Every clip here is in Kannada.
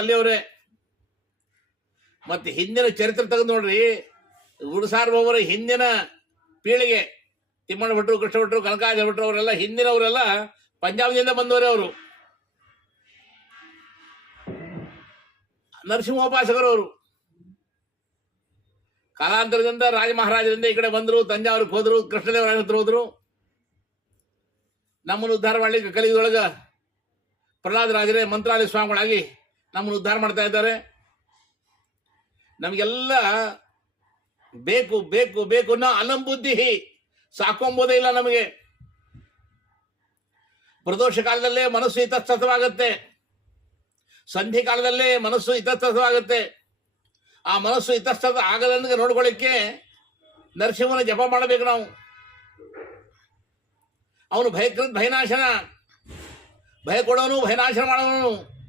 ಅಲ್ಲಿಯವರೇ ಮತ್ತೆ ಹಿಂದಿನ ಚರಿತ್ರೆ ತೆಗೆದು ನೋಡ್ರಿ ಗುರುಸಾರ್ವವರ ಹಿಂದಿನ ಪೀಳಿಗೆ, ತಿಮ್ಮಣ್ಣ ಭಟ್ರು, ಕೃಷ್ಣ ಭಟ್ರು, ಕನಕಾಜ ಭಟ್ರು ಅವರೆಲ್ಲ, ಹಿಂದಿನವರೆಲ್ಲ ಪಂಜಾಬ್ನಿಂದ ಬಂದವರೇ ಅವರು. ನರಸಿಂಹೋಪಾಸಕರು ಅವರು. ಕಾಲಾಂತರದಿಂದ ರಾಜ ಮಹಾರಾಜರಿಂದ ಈ ಕಡೆ ಬಂದರು, ತಂಜಾವೂರಿಗೆ ಹೋದ್ರು ಕೃಷ್ಣದೇವರಾಯ ಹತ್ರ ಹೋದ್ರು. ನಮ್ಮನ್ನು ಉದ್ಧಾರ ಮಾಡ್ಲಿಕ್ಕೆ ಪ್ರಹ್ಲಾದ ರಾಜರೇ ಮಂತ್ರಾಲಯ ಸ್ವಾಮಿಗಳಾಗಿ ನಮ್ಮನ್ನು ಉದ್ಧಾರ ಮಾಡ್ತಾ ಇದ್ದಾರೆ. ನಮಗೆಲ್ಲ ಬೇಕು ಬೇಕು ಬೇಕು ನಾ ಅಲಂಬುದ್ಧಿ ಸಾಕೊಂಬೋದೇ ಇಲ್ಲ ನಮಗೆ. ಪ್ರದೋಷ ಕಾಲದಲ್ಲೇ ಮನಸ್ಸು ಇತಸ್ತವಾಗತ್ತೆ ಸಂಧಿ ಕಾಲದಲ್ಲೇ ಮನಸ್ಸು ಇತಸ್ತವಾಗುತ್ತೆ ಆ ಮನಸ್ಸು ಇತಸ್ಥ ಆಗದಂಗೆ ನೋಡ್ಕೊಳ್ಳಿಕ್ಕೆ ನರಸಿಂಹನ ಜಪ ಮಾಡಬೇಕು ನಾವು. ಅವನು ಭಯಕೃತ್ ಭಯನಾಶನ. ಭಯ ಕೊಡೋನು, ಭಯನಾಶನ ಮಾಡೋನು.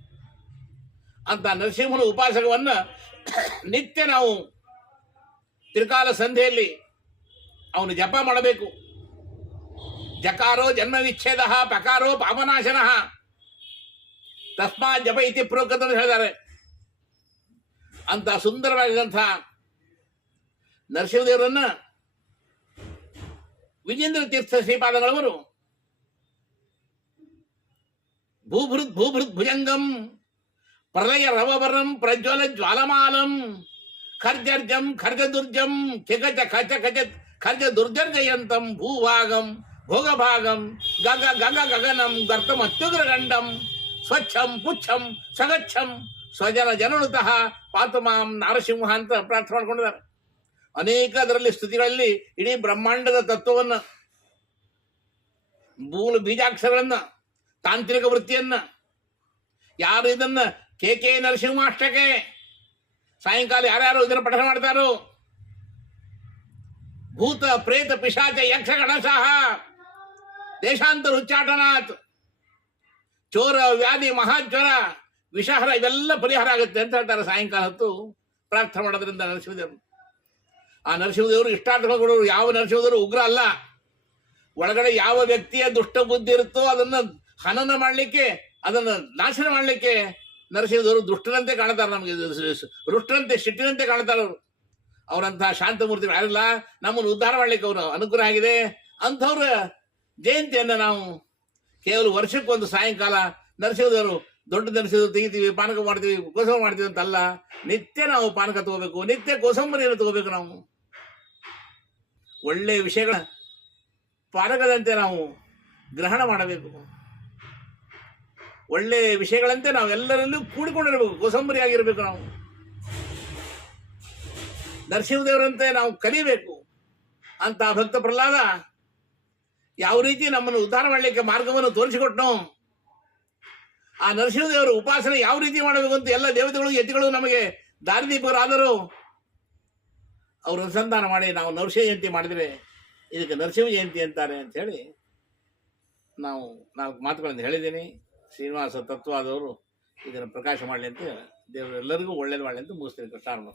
ಅಂತ ನರಸಿಂಹನ ಉಪಾಸಕವನ್ನ ನಿತ್ಯ ನಾವು ತ್ರಿಕಾಲ ಸಂಧೆಯಲ್ಲಿ ಅವನು ಜಪ ಮಾಡಬೇಕು. ಜಕಾರೋ ಜನ್ಮ ವಿಚ್ಛೇದ ಪಕಾರೋ ಪಾಪನಾಶನ. ತಸ್ಮಾ ಜಪ ಇತಿ ಪ್ರೋಕೃತ ಹೇಳಿದ್ದಾರೆ ಅಂತ ಸುಂದರವಾಗಿರುವಂಥ ನರಸಿಂಹದೇವರನ್ನು ವಿಜೇಂದ್ರ ತೀರ್ಥ ಶ್ರೀಪಾದಗಳವರು ಭೂಭೃತ್ ಭೂಭೃತ್ ಭುಜಂಗಂ ಪ್ರಲಯ ರವವರಂ ಪ್ರಜ್ವಲ ಜ್ವಾಲಮಾಲಂ. ಖರ್ಜರ್ಜಂ ಖರ್ಜದುರ್ಜಂ ಖಿಗಜ ಖಚ ಖಚ ಖರ್ಜ ದುರ್ಜರ್ಜಯಂತಂ ಭೂಭಾಗಂ ಭೋಗಭಾಗಂ ಗಗ ಗಗ ಗಗನಂ ಗರ್ತಮತ್ಯುಗ್ರಗಂಡಂ. ಸ್ವಚ್ಛಂ ಪುಚ್ಛಂ ಸಗಚ್ಛಂ ಸ್ವಜನ ಜನನುತಃ ಪಾತು ಮಾಂ ನಾರಸಿಂಹ ಅಂತ ಪ್ರಾರ್ಥನೆ ಮಾಡ್ಕೊಂಡಿದ್ದಾರೆ. ಅನೇಕ ಅದರಲ್ಲಿ ಸ್ತುತಿಗಳಲ್ಲಿ ಇಡೀ ಬ್ರಹ್ಮಾಂಡದ ತತ್ವವನ್ನ, ಮೂಲ ಬೀಜಾಕ್ಷರಗಳನ್ನ ತಾಂತ್ರಿಕ ವೃತ್ತಿಯನ್ನ, ಯಾರು ಇದನ್ನ ಕೆ ಕೆ ನರಸಿಂಹ ಅಷ್ಟಕ್ಕೆ ಸಾಯಂಕಾಲ ಯಾರ್ಯಾರು ಇದನ್ನು ಪಠನ ಮಾಡ್ತಾರೋ? ಭೂತ, ಪ್ರೇತ, ಪಿಶಾಚ ಯಕ್ಷ ಗಣಸಹ ದೇಶಾಂತರ ಉಚ್ಚಾಟನಾಥ್ ಚೋರ, ವ್ಯಾಧಿ, ಮಹಾಜ್ವರ, ವಿಷಹರ ಇವೆಲ್ಲ ಪರಿಹಾರ ಆಗುತ್ತೆ ಅಂತ ಹೇಳ್ತಾರೆ ಸಾಯಂಕಾಲ ಹೊತ್ತು ಪ್ರಾರ್ಥನೆ ಮಾಡೋದ್ರಿಂದ ನರಸಿಂಹದೇವರು. ಆ ನರಸಿಂಹದೇವರು ಇಷ್ಟಾರ್ಥಗಳು ಯಾವ ನರಸಿಂಹದೇವರು? ಉಗ್ರ ಅಲ್ಲ. ಒಳಗಡೆ ಯಾವ ವ್ಯಕ್ತಿಯ ದುಷ್ಟ ಬುದ್ಧಿ ಇರುತ್ತೋ ಅದನ್ನ ಹನನ ಮಾಡಲಿಕ್ಕೆ, ಅದನ್ನ ನಾಶನ ಮಾಡಲಿಕ್ಕೆ ನರಸಿಂಹದೇವರು ದುಷ್ಟರಂತೆ ಕಾಣ್ತಾರೆ ನಮಗೆ ರುಷ್ಟರಂತೆ ಶಿಟ್ಟಿನಂತೆ ಕಾಣ್ತಾರೆ ಅವರು. ಅವರಂತಹ ಶಾಂತಮೂರ್ತಿಗಳು ಯಾರಿಲ್ಲ. ನಮ್ಮನ್ನು ಉದ್ಧಾರ ಮಾಡ್ಲಿಕ್ಕೆ ಅವರು ಅನುಗ್ರಹ ಆಗಿದೆ. ಅಂಥವ್ರ ಜಯಂತಿಯನ್ನು ನಾವು ಕೇವಲ ವರ್ಷಕ್ಕೊಂದು ಸಾಯಂಕಾಲ ನರಸಿಂಹದವರು ದೊಡ್ಡ ನರಸಿಂಹ ತೆಗಿತೀವಿ, ಪಾನಕ ಮಾಡ್ತೀವಿ ಕೋಸಂಬ ಮಾಡ್ತೀವಿ ಅಂತಲ್ಲ, ನಿತ್ಯ ನಾವು ಪಾನಕ ತಗೋಬೇಕು, ನಿತ್ಯ ಕೋಸಂಬರಿಯನ್ನು ತಗೋಬೇಕು ನಾವು. ಒಳ್ಳೆಯ ವಿಷಯಗಳ ಪಾನಕದಂತೆ ನಾವು ಗ್ರಹಣ ಮಾಡಬೇಕು. ಒಳ್ಳೆಯ ವಿಷಯಗಳಂತೆ ನಾವು ಎಲ್ಲರಲ್ಲೂ ಕೂಡಿಕೊಂಡಿರಬೇಕು ಕೋಸಂಬರಿ ಆಗಿರಬೇಕು ನಾವು. ನರಸಿಂಹದೇವರಂತೆ ನಾವು ಕಲಿಬೇಕು ಅಂತ ಭಕ್ತ ಪ್ರಹ್ಲಾದ ಯಾವ ರೀತಿ ನಮ್ಮನ್ನು ಉದ್ಧಾರ ಮಾಡಲಿಕ್ಕೆ ಮಾರ್ಗವನ್ನು ತೋರಿಸಿಕೊಟ್ಟನು ಆ ನರಸಿಂಹದೇವರ ಉಪಾಸನೆ ಯಾವ ರೀತಿ ಮಾಡಬೇಕು ಅಂತ ಎಲ್ಲ ದೇವತೆಗಳು, ಯತಿಗಳು ನಮಗೆ ದಾರಿದೀಪರಾದರು ಅವರು ಅನುಸಂಧಾನ ಮಾಡಿ ನಾವು ನರಸಿಂಹ ಜಯಂತಿ ಮಾಡಿದರೆ ಇದಕ್ಕೆ ನರಸಿಂಹ ಜಯಂತಿ ಅಂತಾರೆ ಅಂತ ಹೇಳಿ ನಾವು ನಾಲ್ಕು ಮಾತುಗಳನ್ನು ಹೇಳಿದ್ದೀನಿ. ಶ್ರೀನಿವಾಸ ತತ್ವಾದವರು ಇದನ್ನು ಪ್ರಕಾಶ ಮಾಡಲಿ ಅಂತ ದೇವರು ಎಲ್ಲರಿಗೂ ಒಳ್ಳೇದು ಮಾಡಲಿ ಅಂತ ಮುಗಿಸ್ತೀನಿ ಕೃಷ್ಣ